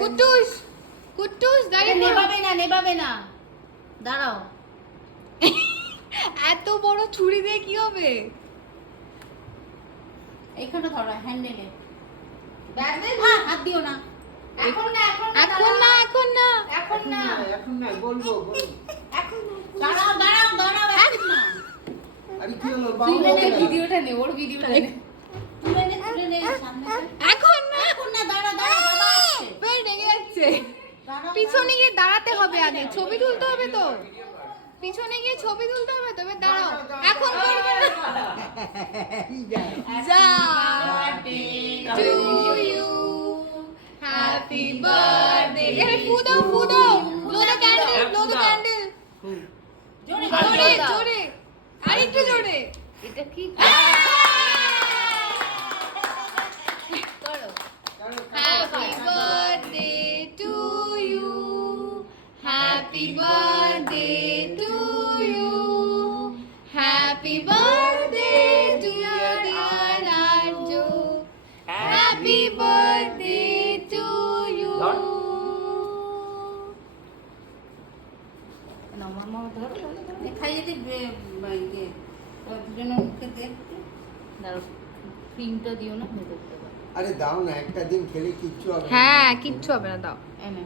কুট্টুস কুট্টুস দাঁড়িয়ে নেবাবে না দাঁড়াও। এত বড় ছুরি দিয়ে কি হবে? এইখানটা ধরো হ্যান্ডেলে। হাত দিও না। এখন না এখন না এখন না এখন না এখন না বলবো এখন না দাঁড়াও এখন না। আরে কি হলো তুই বাবা নে ভিডিওটা নে, ওর ভিডিওটা নে। তুলে নে সামনে। এখন না এখন না দাঁড়া বাবা আসছে। বের রেগে যাচ্ছে। দাঁড়াও, পিছনে গিয়ে দাঁড়াতে হবে, আগে ছবি তুলতে হবে তো, পিছনে গিয়ে ছবি তুলতে হবে তো। এবার দাঁড়াও, এখন করবে না। যা টু ইউ হ্যাপি বার্থডে। আরে ফু দাও ব্লো দ্য ক্যান্ডেল জোরে জোরে জোরে আরেকটু জোরে। এটা কি করো? Happy birthday to you happy birthday to you happy birthday to dear Arzoo happy birthday to you. মামা ধরো খাইয়ে দিবে বাইকে দুজনের মুখে দেখতে। দাঁড়াও ক্রিমটা দিও না ভেতর থেকে। আরে দাও না, একটা দিন খেলে কিচ্ছু হবে না। হ্যাঁ কিচ্ছু হবে না, দাও। এনে